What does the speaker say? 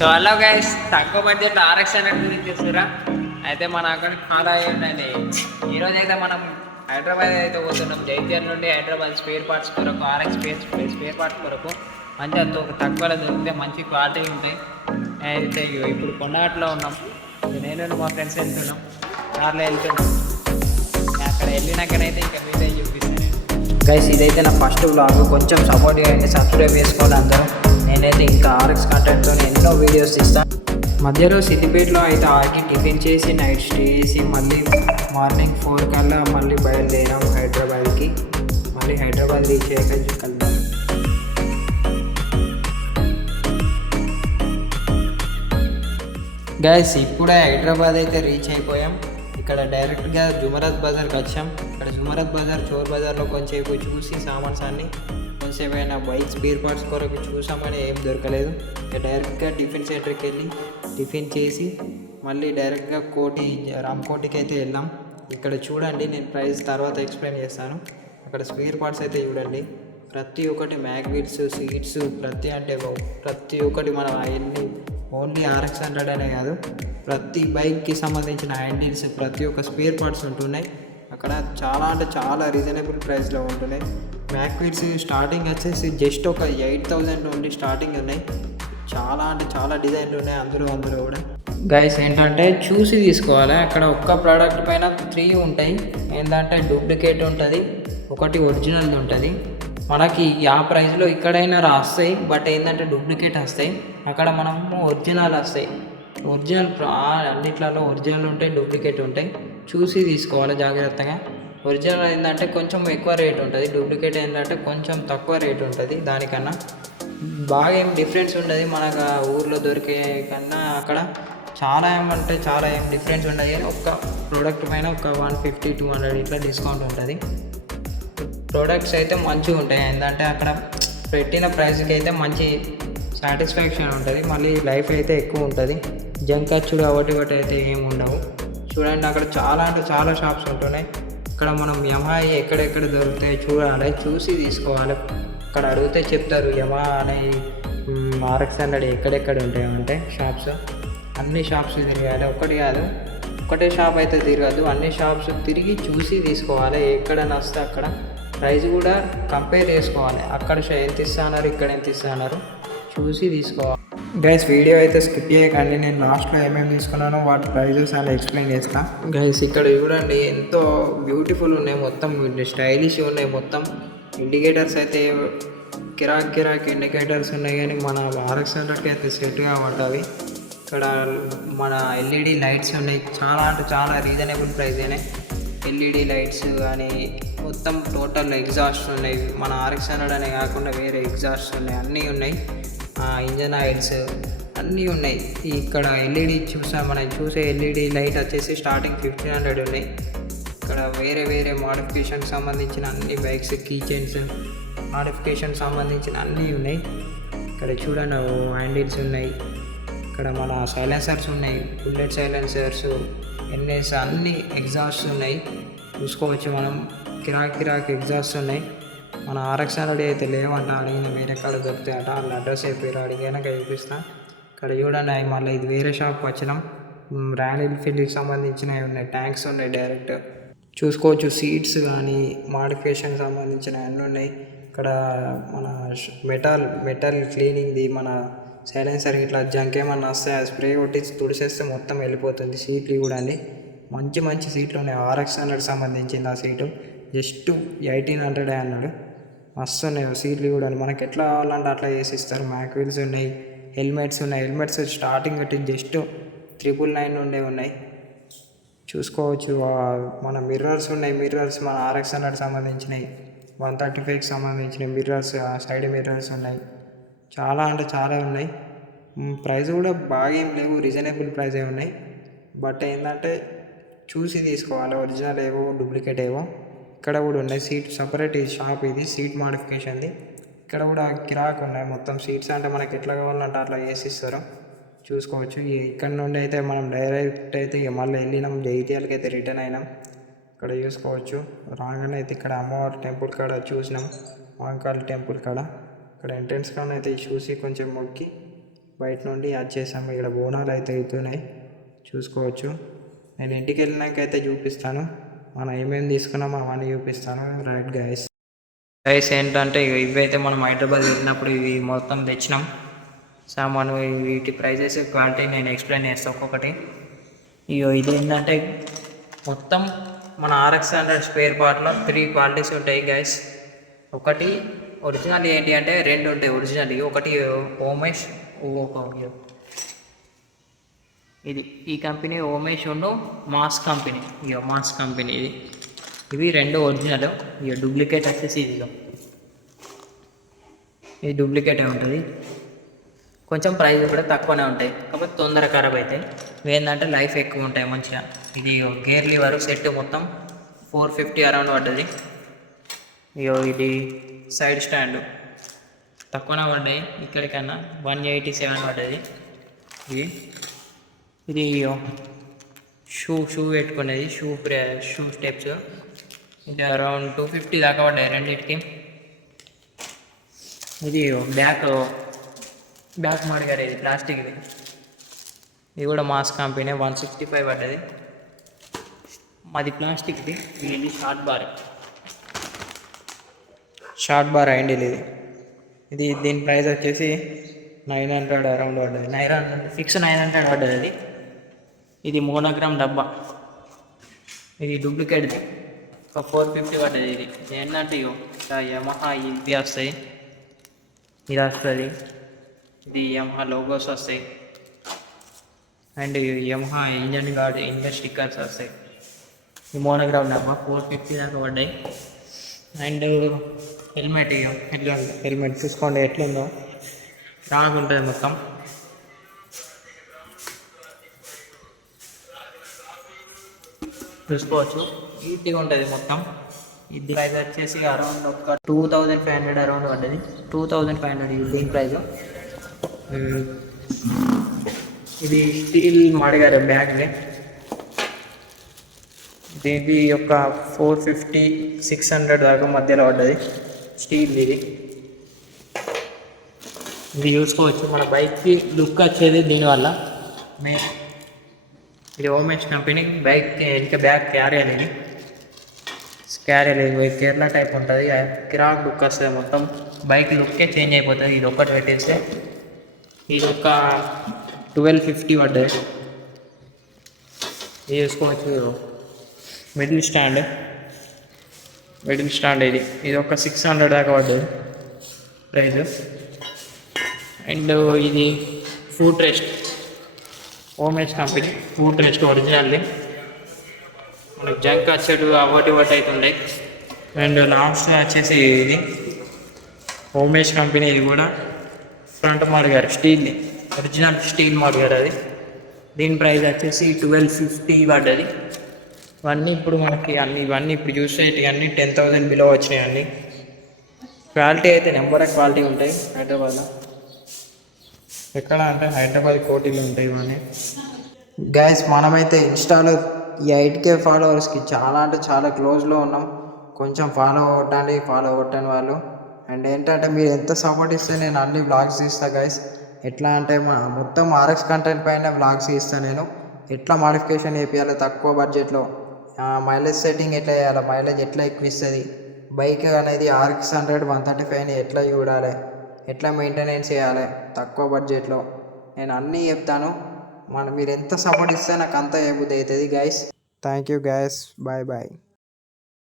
So hello guys, తక్కువ budget RX hundred గురించి చూస్తురా. అయితే మన అక్కడ ఫాలో అయ్యండి. ఈరోజు అయితే మనం హైదరాబాద్ అయితే పోతున్నాం. జైత్యాల నుండి హైదరాబాద్ స్పేర్ పార్ట్స్ కొరకు, ఆర్ఎక్స్ స్పేర్ పార్ట్స్ కొరకు మంచిగా తక్కువలో దొరికితే మంచి క్వాలిటీ ఉంటాయి. అయితే ఇప్పుడు కొండగట్లో ఉన్నాం. నేను మా ఫ్రెండ్స్ వెళ్తున్నాం, కార్లో వెళ్తున్నాం. అక్కడ వెళ్ళినాకనైతే ఇంకా మీదే చూపిస్తాను. గైస్, ఇదైతే నా ఫస్ట్ బ్లాగ్. కొంచెం సపోర్ట్ చేయండి, సబ్స్క్రైబ్ చేసుకోవాలి అందరూ. నేనైతే ఇంకా ఆర్ఎక్స్ కంటెంట్తో ఎన్నో వీడియోస్ తీస్తాను. మధ్యలో సిద్దిపేటలో అయితే ఆగి టిఫిన్ చేసి నైట్ స్టే చేసి మళ్ళీ మార్నింగ్ 4 కల్లా మళ్ళీ బయలుదేరాం హైదరాబాద్కి. మళ్ళీ హైదరాబాద్ రీచ్ అయ్యాక కలుద్దాం. గైస్, ఇప్పుడే హైదరాబాద్ అయితే రీచ్ అయిపోయాం. ఇక్కడ డైరెక్ట్గా జుమరాత్ బజార్కి వచ్చాం. ఇక్కడ జుమరాత్ బజార్, చోర్ బజార్లో కొంచెంసేపు చూసి సామాన్స్ అన్నీ కొంచెంసేపు అయినా బైక్ స్పేర్ పార్ట్స్ కొరకు చూసామని ఏం దొరకలేదు. ఇక డైరెక్ట్గా టిఫిన్ సెంటర్కి వెళ్ళి టిఫిన్ చేసి మళ్ళీ డైరెక్ట్గా రామ్కోటికి అయితే వెళ్ళాం. ఇక్కడ చూడండి, నేను ప్రైస్ తర్వాత ఎక్స్ప్లెయిన్ చేస్తాను. అక్కడ స్పేర్ పార్ట్స్ అయితే చూడండి, ప్రతి ఒక్కటి మ్యాగ్విల్స్, సీట్స్, ప్రతి ఒక్కటి మన ఎన్ని ఓన్లీ ఆర్ఎక్స్ హండ్రెడ్ అనే కాదు, ప్రతి బైక్కి సంబంధించిన హ్యాండిల్స్, ప్రతి ఒక్క స్పేర్ పార్ట్స్ ఉంటున్నాయి. అక్కడ చాలా అంటే చాలా రీజనబుల్ ప్రైస్లో ఉంటున్నాయి. మ్యాగ్విల్స్ స్టార్టింగ్ వచ్చేసి జస్ట్ ఒక 8,000 నుండి స్టార్టింగ్ ఉన్నాయి. చాలా అంటే చాలా డిజైన్లు ఉన్నాయి అందులో కూడా. గైస్, ఏంటంటే చూసి తీసుకోవాలి. అక్కడ ఒక్క ప్రోడక్ట్ పైన 3 ఉంటాయి. ఏంటంటే డూప్లికేట్ ఉంటుంది, ఒకటి ఒరిజినల్ ఉంటుంది. మనకి ఆ ప్రైస్లో ఇక్కడైనా రాస్తాయి, బట్ ఏంటంటే డూప్లికేట్ వస్తాయి. అక్కడ మనము ఒరిజినల్ వస్తాయి. ఒరిజినల్ అన్నిట్లలో ఒరిజినల్ ఉంటాయి, డూప్లికేట్ ఉంటాయి. చూసి తీసుకోవాలి జాగ్రత్తగా. ఒరిజినల్ ఏంటంటే కొంచెం ఎక్కువ రేట్ ఉంటుంది, డూప్లికేట్ ఏంటంటే కొంచెం తక్కువ రేట్ ఉంటుంది. దానికన్నా బాగా ఏం డిఫరెన్స్ ఉండదు. మనకు ఊర్లో దొరికే కన్నా అక్కడ చాలా ఏం డిఫరెన్స్ ఉండదు. ఒక్క ప్రోడక్ట్ పైన ఒక 150-200 ఇట్లా డిస్కౌంట్ ఉంటుంది. ప్రోడక్ట్స్ అయితే మంచిగా ఉంటాయి. ఏంటంటే అక్కడ పెట్టిన ప్రైస్కి అయితే మంచి సాటిస్ఫాక్షన్ ఉంటుంది. మళ్ళీ లైఫ్ అయితే ఎక్కువ ఉంటుంది. జంక్ ఖర్చులు ఒకటి అయితే ఏమి ఉండవు. చూడండి, అక్కడ చాలా అంటే చాలా షాప్స్ ఉంటున్నాయి. ఇక్కడ మనం యమహా ఎక్కడెక్కడ దొరుకుతాయి చూడాలి, చూసి తీసుకోవాలి. అక్కడ అడిగితే చెప్తారు యమహా అనే ఆర్ఎక్స్ హండ్రెడ్ ఎక్కడెక్కడ ఉంటాయంటే షాప్స్. అన్ని షాప్స్ తిరగాలి, ఒకటి కాదు, ఒకటే షాప్ అయితే తిరగదు. అన్ని షాప్స్ తిరిగి చూసి తీసుకోవాలి. ఎక్కడ నచ్చితే అక్కడ ప్రైస్ కూడా కంపేర్ చేసుకోవాలి. అక్కడ ఎంత ఇస్తున్నారు, ఇక్కడ ఎంత ఇస్తున్నారు చూసి తీసుకోవాలి. గైస్, వీడియో అయితే స్కిప్ చేయకండి. నేను లాస్ట్లో ఏమేమి తీసుకున్నానో వాటి ప్రైజెస్ అలా ఎక్స్ప్లెయిన్ చేస్తాను. గైస్, ఇక్కడ చూడండి, ఎంతో బ్యూటిఫుల్ ఉన్నాయి, మొత్తం స్టైలిష్ ఉన్నాయి. మొత్తం ఇండికేటర్స్ అయితే కిరాక్ ఇండికేటర్స్ ఉన్నాయి, కానీ మన ఆర్ఎక్స్ హండ్రెడ్కి అయితే సెట్ కాబట్టి ఇక్కడ మన ఎల్ఈడి లైట్స్ ఉన్నాయి. చాలా అంటే చాలా రీజనబుల్ ప్రైస్ అయినాయి. ఎల్ఈడి లైట్స్ కానీ మొత్తం టోటల్ ఎగ్జాస్ట్ ఉన్నాయి. మన ఆర్ఎక్స్ హండ్రెడ్ అనే కాకుండా వేరే ఎగ్జాస్ట్ ఉన్నాయి, అన్నీ ఉన్నాయి. ఇంజన్ ఆయిల్స్ అన్నీ ఉన్నాయి. ఇక్కడ ఎల్ఈడి మనం చూసే ఎల్ఈడి లైట్ వచ్చేసి స్టార్టింగ్ 1,500 ఉన్నాయి. ఇక్కడ వేరే మోడిఫికేషన్కి సంబంధించిన అన్ని బైక్స్, కీ చైన్స్ మోడిఫికేషన్ సంబంధించిన అన్నీ ఉన్నాయి. ఇక్కడ చూడండి, హ్యాండిల్స్ ఉన్నాయి. ఇక్కడ మన సైలెన్సర్స్ ఉన్నాయి, బుల్లెట్ సైలెన్సర్స్, ఎన్ఎస్ అన్ని ఎగ్జాస్ట్ ఉన్నాయి. చూసుకోవచ్చు మనం, కిరాక్ ఎగ్జాస్ట్ ఉన్నాయి. మన ఆర్ఎక్స్ హండ్రెడ్ అయితే లేవంట, అడిగిన వేరే కాడ దొరుకుతాయట. వాళ్ళ అడ్రస్ అయిపోయారు, అడిగాక చూపిస్తాను. ఇక్కడ చూడండి, మళ్ళీ ఇది వేరే షాప్కి వచ్చినాం. రాయల్ ఎన్ఫీల్డ్కి సంబంధించినవి ఉన్నాయి, ట్యాంక్స్ ఉన్నాయి. డైరెక్ట్ చూసుకోవచ్చు. సీట్స్ కానీ మోడిఫికేషన్కి సంబంధించినవి అన్నీ ఉన్నాయి. ఇక్కడ మన మెటల్ క్లీనింగ్ది, మన సైలెన్సర్ ఇట్లా జంక్ ఏమన్నా వస్తే ఆ స్ప్రే కొట్టి తుడిసేస్తే మొత్తం వెళ్ళిపోతుంది. సీట్లు చూడండి, మంచి సీట్లు ఉన్నాయి. ఆర్ఎక్స్ హండ్రెడ్ సంబంధించింది ఆ సీటు. జస్ట్ 1,800 అన్నాడు. మస్తు ఉన్నాయి సీట్లు కూడా. మనకి ఎట్లా కావాలంటే అట్లా చేసి ఇస్తారు. మ్యాగ్విల్స్ ఉన్నాయి, హెల్మెట్స్ ఉన్నాయి. హెల్మెట్స్ స్టార్టింగ్ పెట్టి జస్ట్ 999 ఉన్నాయి. చూసుకోవచ్చు. మన మిర్రర్స్ ఉన్నాయి. మిర్రర్స్ మన ఆర్ఎక్స్ హండ్రెడ్ సంబంధించినవి, 135కి సంబంధించిన మిర్రర్స్, సైడ్ మిర్రర్స్ ఉన్నాయి. చాలా అంటే చాలా ఉన్నాయి. ప్రైస్ కూడా బాగా ఏం లేవు, రీజనబుల్ ప్రైస్ ఉన్నాయి. బట్ ఏంటంటే చూసి తీసుకోవాలి, ఒరిజినల్ ఏవో డూప్లికేట్ ఏవో. ఇక్కడ కూడా ఉన్నాయి. సీట్ సపరేట్ షాప్ ఇది, సీట్ మోడిఫికేషన్ది. ఇక్కడ కూడా కిరాక్ ఉన్నాయి. మొత్తం సీట్స్ అంటే మనకి ఎట్లా కావాలంటే అట్లా వేసిస్తారు. చూసుకోవచ్చు. ఇక్కడ నుండి అయితే మనం డైరెక్ట్ అయితే మళ్ళీ వెళ్ళినాం, జైత్యాలకి అయితే రిటర్న్ అయినాం. ఇక్కడ చూసుకోవచ్చు. రాగానే అయితే ఇక్కడ అమ్మవారి టెంపుల్ కాడ చూసినాం, మహంకాళి టెంపుల్ కాడ. ఇక్కడ ఎంట్రన్స్ కాడ అయితే చూసి కొంచెం మొక్కి బయట నుండి యాడ్ చేసాము. ఇక్కడ బోనాలు అయితే అవుతున్నాయి చూసుకోవచ్చు. నేను ఇంటికి వెళ్ళినాక అయితే చూపిస్తాను, మనం ఏమేమి తీసుకున్నామో అవన్నీ చూపిస్తాను. రైట్ గైస్ ఏంటంటే ఇవైతే మనం హైదరాబాద్ వెళ్ళినప్పుడు ఇవి మొత్తం తెచ్చినాం సామాను. వీటి ప్రైజెస్ క్వాలిటీ నేను ఎక్స్ప్లెయిన్ చేస్తాను ఒక్కొక్కటి. ఇది ఏంటంటే మొత్తం మన RX100 స్పేర్ పార్ట్లో 3 క్వాలిటీస్ ఉంటాయి గైస్. ఒకటి ఒరిజినల్ ఏంటి అంటే 2 ఉంటాయి ఒరిజినల్. ఒకటి ఓమేష్, ఇది ఈ కంపెనీ ఓమేష్ ఉండు మాస్ కంపెనీ. మాస్ కంపెనీ ఇవి 2 ఒరిజినల్. డూప్లికేట్ వచ్చేసి ఇది డూప్లికేటే ఉంటుంది. కొంచెం ప్రైస్ కూడా తక్కువనే ఉంటాయి, కాకపోతే తొందర ఖరాబ్ అవుతాయి. ఏంటంటే లైఫ్ ఎక్కువ ఉంటాయి మంచిగా. ఇది గేర్ లివర్ సెట్ మొత్తం 450 అరౌండ్ పడ్డది. ఇది సైడ్ స్టాండ్ తక్కువనే పడ్డాయి, ఇక్కడికన్నా 187 పడ్డది. ఇది షూ పెట్టుకునేది, షూ స్టెప్స్. ఇది అరౌండ్ 250 దాకా పడ్డాయి రెండింటికి. ఇది బ్యాక్ మడిగారు, ఇది ప్లాస్టిక్ది. ఇది కూడా మాస్ కంపెనీ 165 పడ్డది. మాది ప్లాస్టిక్ది. ఇది షార్ట్ బార్ హ్యాండిల్ ఇది దీని ప్రైస్ వచ్చేసి 900 అరౌండ్ పడ్డది. 900 పడ్డది. ఇది మోనోగ్రామ్ డబ్బా, ఇది డూప్లికేట్ది. ఒక 450 పడ్డది. ఇది ఏంటంటే యమహా ఇది వస్తాయి, ఇది వస్తుంది. ఇది యమహా లోగోస్ వస్తాయి and Yamaha engine gourd, engine stickers వస్తాయి. ఈ మోనోగ్రామ్ డబ్బా 450 దాకా పడ్డాయి. అండ్ హెల్మెట్ చూసుకోండి ఎట్లుందో, రాకుంటుంది మొత్తం. చూసుకోవచ్చు నీట్గా ఉంటుంది మొత్తం. ఇది ప్రైస్ వచ్చేసి అరౌండ్ ఒక 2500 అరౌండ్ పడ్డది. 2500 దీని ప్రైస్. ఇది స్టీల్ మడిగారు బ్యాగ్ని. దీనికి ఒక 450-600 దాకా మధ్యలో పడ్డది స్టీల్. ఇది చూసుకోవచ్చు. మన బైక్కి లుక్ వచ్చేది దీనివల్ల మెయిన్. ఇది ఓమేష్ కంపెనీ బైక్ ఇంకా బ్యాగ్ క్యారియర్. కేరళ టైప్ ఉంటుంది, కిరాక్ లుక్ వస్తుంది మొత్తం. బైక్ లుక్కే చేంజ్ అయిపోతుంది. ఇది ఒక్కటి పెట్టేస్తే ఇది ఒక 1250 పడ్డది. ఇది చూసుకోవచ్చు. మిడిల్ స్టాండ్ ఇది ఒక 600 దాకా పడ్డది ప్రైస్. అండ్ ఇది ఫుట్ రెస్ట్, ఓమేష్ కంపెనీ ఫుట్ రెస్ట్ ఒరిజినల్ది. మనకి జంక్ వచ్చేటు అవటి అవుతుండే. అండ్ లాస్ట్ వచ్చేసి ఇది ఓమేష్ కంపెనీ. ఇది కూడా ఫ్రంట్ మడిగారు స్టీల్ది, ఒరిజినల్ స్టీల్ మడిగారు అది. దీని ప్రైస్ వచ్చేసి 1250 పడ్డది. ఇవన్నీ ఇప్పుడు మనకి ఇవన్నీ ఇప్పుడు చూస్తే ఇవన్నీ 10,000 బిలో వచ్చినాయి అన్నీ. క్వాలిటీ అయితే నెంబర్ ఆఫ్ క్వాలిటీ ఉంటాయి హైదరాబాద్లో. ఎక్కడ అంటే హైదరాబాద్ కోటిలో ఉంటాయి ఇవన్నీ. గైస్ మనమైతే ఇన్స్టాలో ఈ 8K ఫాలోవర్స్కి చాలా అంటే చాలా క్లోజ్లో ఉన్నాం. కొంచెం ఫాలో కొట్టండి వాళ్ళు. అండ్ ఏంటంటే మీరు ఎంత సపోర్ట్ ఇస్తే నేను అన్ని వ్లాగ్స్ తీస్తాను గైస్. ఎట్లా అంటే మొత్తం RX కంటెంట్ పైన వ్లాగ్స్ ఇస్తాను నేను. ఎట్లా మాడిఫికేషన్ చేయాలి తక్కువ బడ్జెట్లో, మైలేజ్ సెట్టింగ్ ఎట్లా చేయాలి, మైలేజ్ ఎట్లా ఎక్కువ ఇస్తుంది, బైక్ అనేది RX100 135ని ఎట్లా చూడాలి, ఎట్లా మెయింటెనెన్స్ చేయాలి తక్కువ బడ్జెట్లో, నేను అన్నీ చెప్తాను. మీరు ఎంత సపోర్ట్ ఇస్తే నాకు అంత ఏబుద్ధి అవుతుంది guys. Thank you guys, bye.